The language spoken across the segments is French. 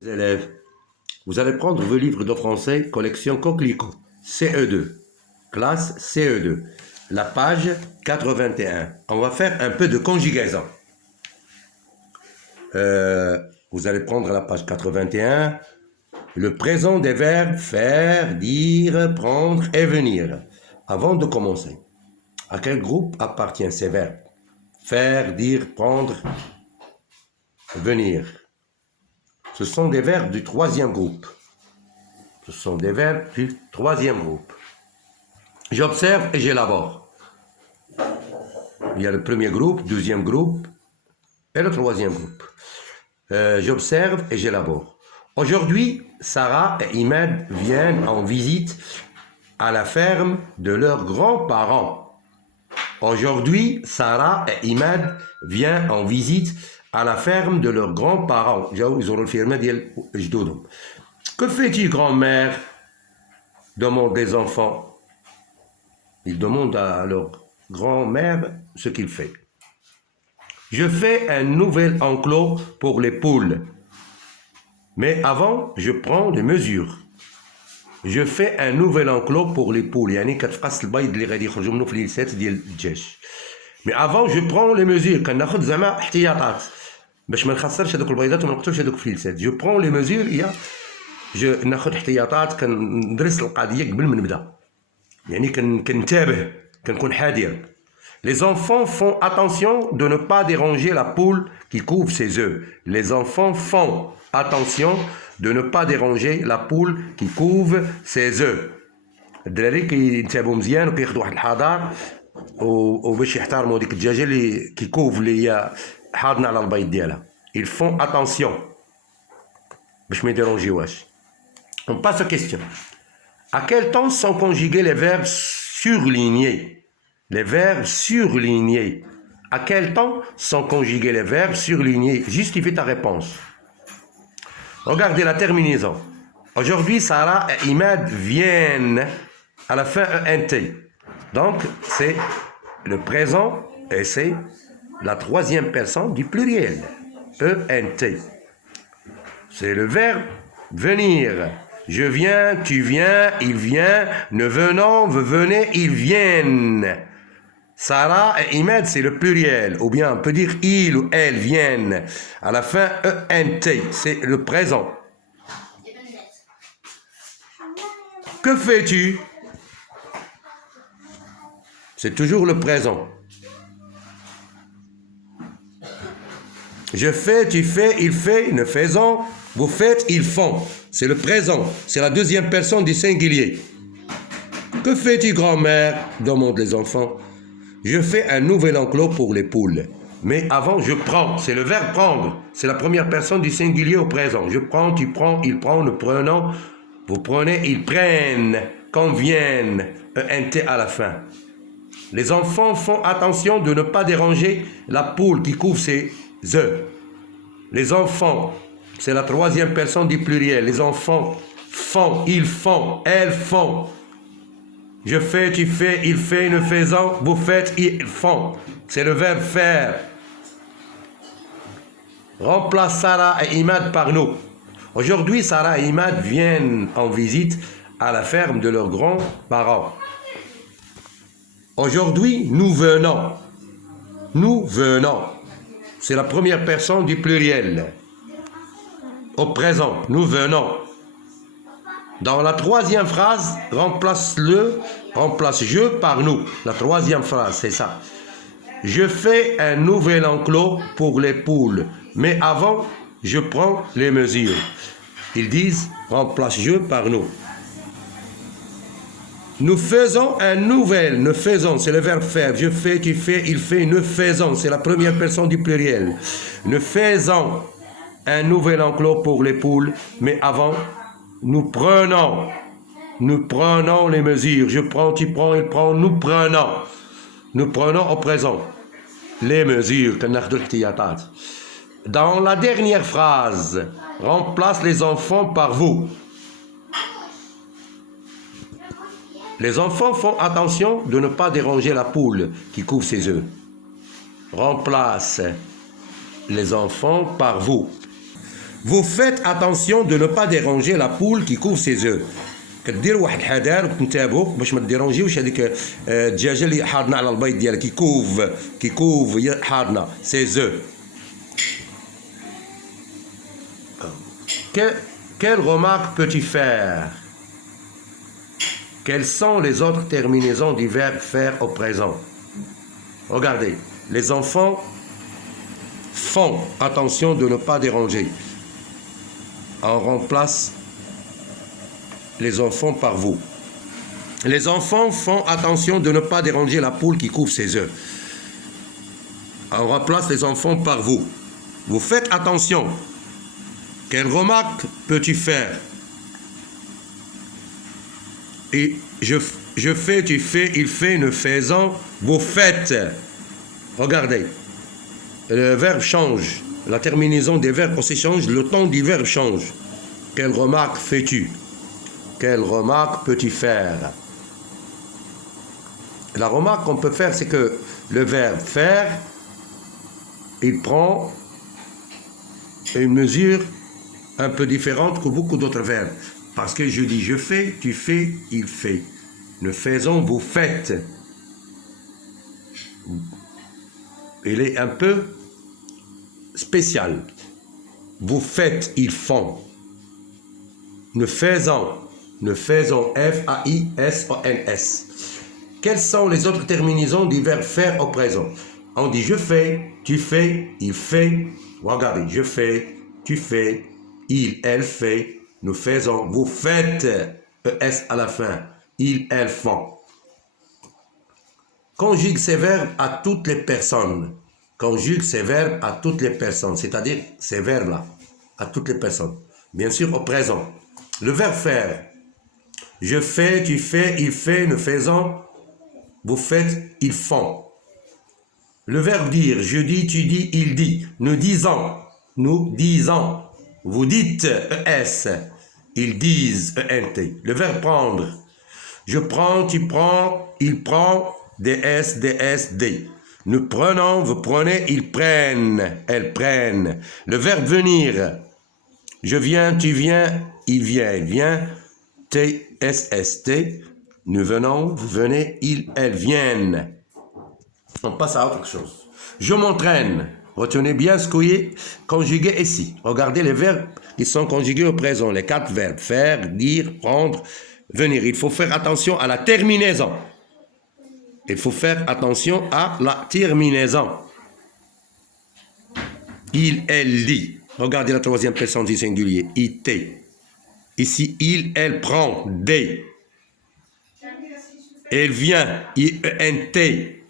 Élèves, vous allez prendre vos livres de français, collection Coquelicot, CE2, classe CE2, la page 81. On va faire un peu de conjugaison. Vous allez prendre la page 81, le présent des verbes faire, dire, prendre et venir. Avant de commencer, à quel groupe appartiennent ces verbes? Faire, dire, prendre, venir. Ce sont des verbes du troisième groupe. Ce sont des verbes du troisième groupe. J'observe et j'élabore. Il y a le premier groupe, deuxième groupe et le troisième groupe. J'observe et j'élabore. Aujourd'hui, Sarah et Imad viennent en visite à la ferme de leurs grands-parents. Aujourd'hui, Sarah et Imad viennent en visite à la ferme de leurs grands-parents. Ils ont le firme ديال جدودهم. Que fais-tu, grand-mère? Demandent les enfants. Ils demandent à leur grand-mère ce qu'il fait. Je fais un nouvel enclos pour les poules. Mais avant, je prends des mesures. Je fais un nouvel enclos pour les poules. يعني كتفقس البيض اللي غادي يخرجوا منه في اليلسات ديال الدجاج. Mais avant, je prends les mesures. كناخذ زعما احتياطات باش ما نخسرش هذوك البيضات وما نقتلش هذوك الفليسات. Je prends les mesures. ناخذ احتياطات كندرس القضيه قبل ما نبدا. يعني كنتابه كنكون حذر. Les enfants font attention de ne pas déranger la poule qui couve ses œufs. Les enfants font attention de ne pas déranger la poule qui couve ses œufs. الدراري كينتبهوا مزيان وكياخذوا واحد الحذر وباش يحترموا ديك الدجاجه اللي كيكوف اللي هي حاضنه على البيض ديالها. Ils font attention باش ما يديرونجيوهاش. On passe aux questions. À quel temps sont conjugués les verbes surlignés? Les verbes surlignés. À quel temps sont conjugués les verbes surlignés? Justifie ta réponse. Regardez la terminaison. Aujourd'hui, Sarah et Imad viennent à la fin ENT. Donc, c'est le présent et c'est la troisième personne du pluriel. ENT. C'est le verbe venir. Je viens, tu viens, il vient, nous venons, vous venez, ils viennent. Sarah et Imad, c'est le pluriel. Ou bien on peut dire il ou elle viennent. À la fin, ENT, c'est le présent. Que fais-tu? C'est toujours le présent. Je fais, tu fais, il fait, nous faisons, vous faites, ils font. C'est le présent. C'est la deuxième personne du singulier. Que fais-tu, grand-mère? Demandent les enfants. Je fais un nouvel enclos pour les poules. Mais avant, je prends. C'est le verbe prendre. C'est la première personne du singulier au présent. Je prends, tu prends, il prend, nous prenons, vous prenez, ils prennent, conviennent, ENT à la fin. Les enfants font attention de ne pas déranger la poule qui couvre ses œufs. Les enfants, c'est la troisième personne du pluriel. Les enfants font, ils font, elles font. Je fais, tu fais, il fait, nous faisons, vous faites, ils font. C'est le verbe faire. Remplace Sarah et Imad par nous. Aujourd'hui, Sarah et Imad viennent en visite à la ferme de leurs grands-parents. Aujourd'hui, nous venons. Nous venons. C'est la première personne du pluriel. Au présent, nous venons. Dans la troisième phrase, remplace je par nous. La troisième phrase, c'est ça. Je fais un nouvel enclos pour les poules, mais avant, je prends les mesures. Ils disent remplace je par nous. Nous faisons un nouvel, nous faisons, c'est le verbe faire. Je fais, tu fais, il fait, nous faisons, c'est la première personne du pluriel. Nous faisons un nouvel enclos pour les poules, mais avant, nous prenons les mesures. Je prends, tu prends, il prend, nous prenons au présent les mesures. Dans la dernière phrase, remplace les enfants par vous. Les enfants font attention de ne pas déranger la poule qui couvre ses œufs. Remplace les enfants par vous. Vous faites attention de ne pas déranger la poule qui couvre ses œufs. كدير واحد الحذر وتنتبهوا باش ما ديرونجيوش هذيك الدجاجه اللي حاضنه على البيض ديالها كيكوف حاضنه سي زو. Quelle remarque peux-tu faire? Quelles sont les autres terminaisons du verbe faire au présent? Regardez, les enfants font attention de ne pas déranger. On remplace les enfants par vous. Les enfants font attention de ne pas déranger la poule qui couvre ses œufs. On remplace les enfants par vous. Vous faites attention. Quelle remarque peux-tu faire? Et je fais, tu fais, il fait, nous faisons, vous faites. Regardez, le verbe change. La terminaison des verbes aussi change, le ton du verbe change. Quelle remarque fais-tu? Quelle remarque peux-tu faire? La remarque qu'on peut faire, c'est que le verbe faire, il prend une mesure un peu différente que beaucoup d'autres verbes. Parce que je dis je fais, tu fais, il fait. Nous faisons, vous faites. Il est un peu spécial. Vous faites, ils font. Nous faisons, F-A-I-S-O-N-S. Quelles sont les autres terminaisons du verbe faire au présent? On dit je fais, tu fais, il fait. Regardez, je fais, tu fais, il, elle fait. Nous faisons, vous faites, ES à la fin, ils, elles font. Conjugue ces verbes à toutes les personnes. Conjugue ces verbes à toutes les personnes, c'est-à-dire ces verbes-là, à toutes les personnes. Bien sûr, au présent. Le verbe faire, je fais, tu fais, il fait, nous faisons, vous faites, ils font. Le verbe dire, je dis, tu dis, il dit, nous disons, vous dites, ES, ils disent, ENT. Le verbe prendre, je prends, tu prends, il prend, DS, DS, D. Nous prenons, vous prenez, ils prennent, elles prennent. Le verbe venir, je viens, tu viens, il vient, T, S, S, T. Nous venons, vous venez, ils, elles viennent. On passe à autre chose. Je m'entraîne. Retenez bien ce qui est conjugué ici. Regardez les verbes qui sont conjugués au présent. Les 4 verbes. Faire, dire, prendre, venir. Il faut faire attention à la terminaison. Il faut faire attention à la terminaison. Il, elle, dit. Regardez la 3e personne du singulier. IT. Ici, il, elle prend. D. Elle vient. I-E-N-T.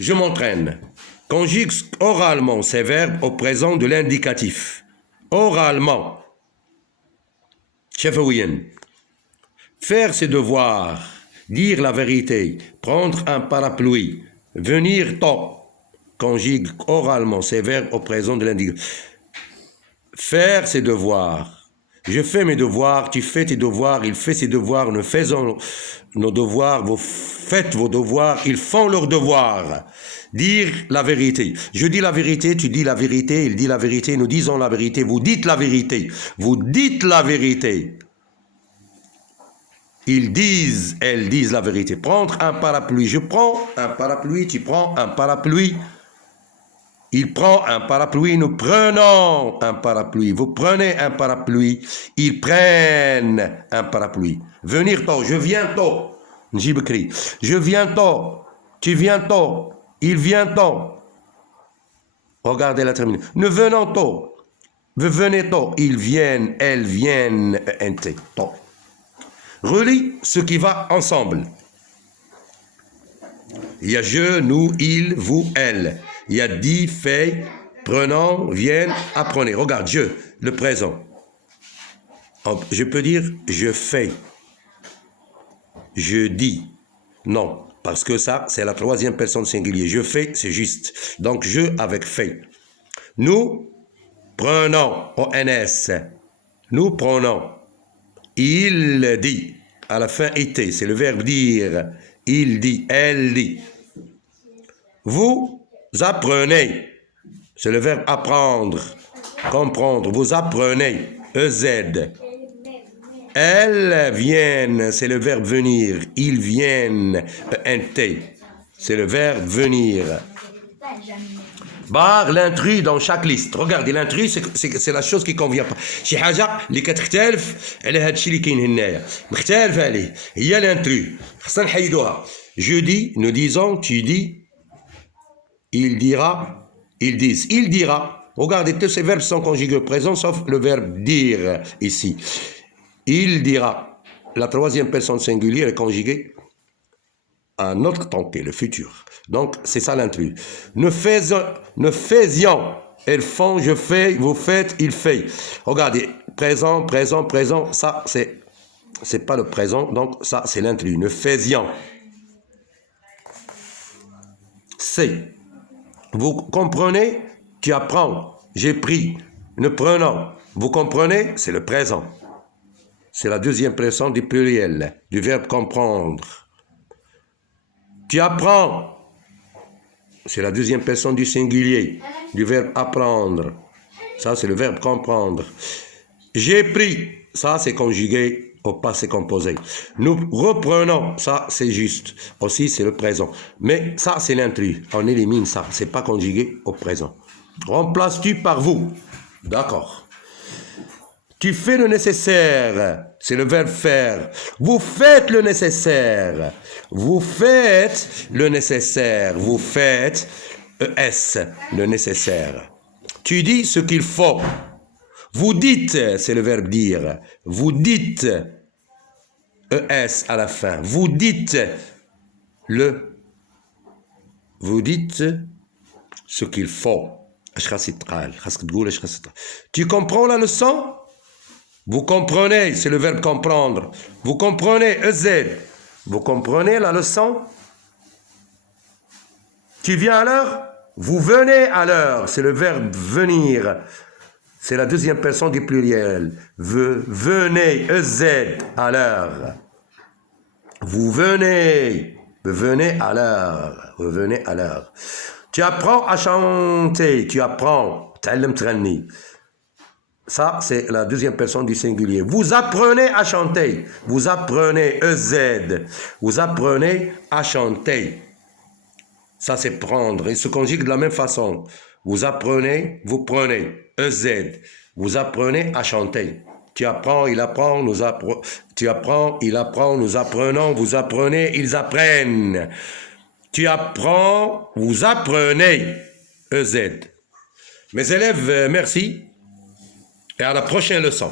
Je m'entraîne. Conjugue oralement ces verbes au présent de l'indicatif. Oralement. Chefaouien. Faire ses devoirs. Dire la vérité. Prendre un parapluie. Venir tôt. Conjugue oralement ces verbes au présent de l'indicatif. Faire ses devoirs. Je fais mes devoirs, tu fais tes devoirs, il fait ses devoirs, nous faisons nos devoirs, vous faites vos devoirs, ils font leurs devoirs. Dire la vérité. Je dis la vérité, tu dis la vérité, il dit la vérité, nous disons la vérité, vous dites la vérité. Vous dites la vérité. Ils disent, elles disent la vérité. Prendre un parapluie. Je prends un parapluie, tu prends un parapluie. Il prend un parapluie, nous prenons un parapluie. Vous prenez un parapluie, ils prennent un parapluie. Venir tôt, je viens tôt. Njibkri. Je viens tôt, tu viens tôt, il vient tôt. Regardez la terminaison. Nous venons tôt, vous venez tôt, ils viennent, elles viennent, nt, tôt. Relis ce qui va ensemble. Il y a je, nous, il, vous, elle. Il y a dit, fait, prenons, viennent, apprenez. Regarde, je, le présent. Je peux dire, je fais. Je dis. Non, parce que ça, c'est la 3e personne singulier. Je fais, c'est juste. Donc, je avec fait. Nous prenons, ONS. Nous prenons. Il dit. À la fin, était. C'est le verbe dire. Il dit, elle dit. Vous apprenez. C'est le verbe apprendre. comprendre. Vous apprenez. EZ. Elles viennent, c'est le verbe venir. Ils viennent. ENT. C'est le verbe venir. Bar l'intrus dans chaque liste. Regardez, l'intrus, c'est la chose qui convient pas. شي حاجة اللي كتختلف على هذا الشيء اللي كاين هنايا. مختلف عليه. هي l'intrus. خصنا نحيدوها. Je dis, nous disons, tu dis, il dira, ils disent. Il dira. Regardez, tous ces verbes sont conjugués au présent, sauf le verbe dire ici. Il dira. La troisième personne singulière est conjuguée à un autre temps que le futur. Donc, c'est ça l'intrus. Nous faisions. Elles font, je fais, vous faites, il fait. Regardez, présent, présent, présent, ça, c'est pas le présent, donc ça, c'est l'intrus. Nous faisions. C'est. Vous comprenez? Tu apprends. J'ai pris. Nous prenons. Vous comprenez? C'est le présent. C'est la deuxième personne du pluriel, du verbe comprendre. Tu apprends. C'est la deuxième personne du singulier, du verbe apprendre. Ça, c'est le verbe comprendre. J'ai pris. Ça, c'est conjugué au passé composé. Nous reprenons. Ça, c'est juste. Aussi, c'est le présent. Mais ça, c'est l'intrus. On élimine ça. C'est pas conjugué au présent. Remplaces-tu par vous? D'accord. Tu fais le nécessaire. C'est le verbe faire. Vous faites le nécessaire. Vous faites le nécessaire. Vous faites ES, le nécessaire. Tu dis ce qu'il faut. Vous dites, c'est le verbe dire. Vous dites ES à la fin. Vous dites ce qu'il faut. Tu comprends la leçon? Vous comprenez, c'est le verbe comprendre. Vous comprenez, EZ. Vous comprenez la leçon? Tu viens à l'heure? Vous venez à l'heure, c'est le verbe venir. C'est la deuxième personne du pluriel. Venez, EZ, à l'heure. Vous venez à l'heure. Vous venez à l'heure. Tu apprends à chanter. Tu apprends. تعلم تغني. Ça, c'est la deuxième personne du singulier. Vous apprenez à chanter. Vous apprenez, EZ. Vous apprenez à chanter. Ça, c'est prendre. Il se conjugue de la même façon. Vous apprenez, vous prenez, EZ. Vous apprenez à chanter. Tu apprends, il apprend, nous apprenons. Tu apprends, il apprend, nous apprenons. Vous apprenez, ils apprennent. Tu apprends, vous apprenez, EZ. Mes élèves, merci. Et à la prochaine leçon.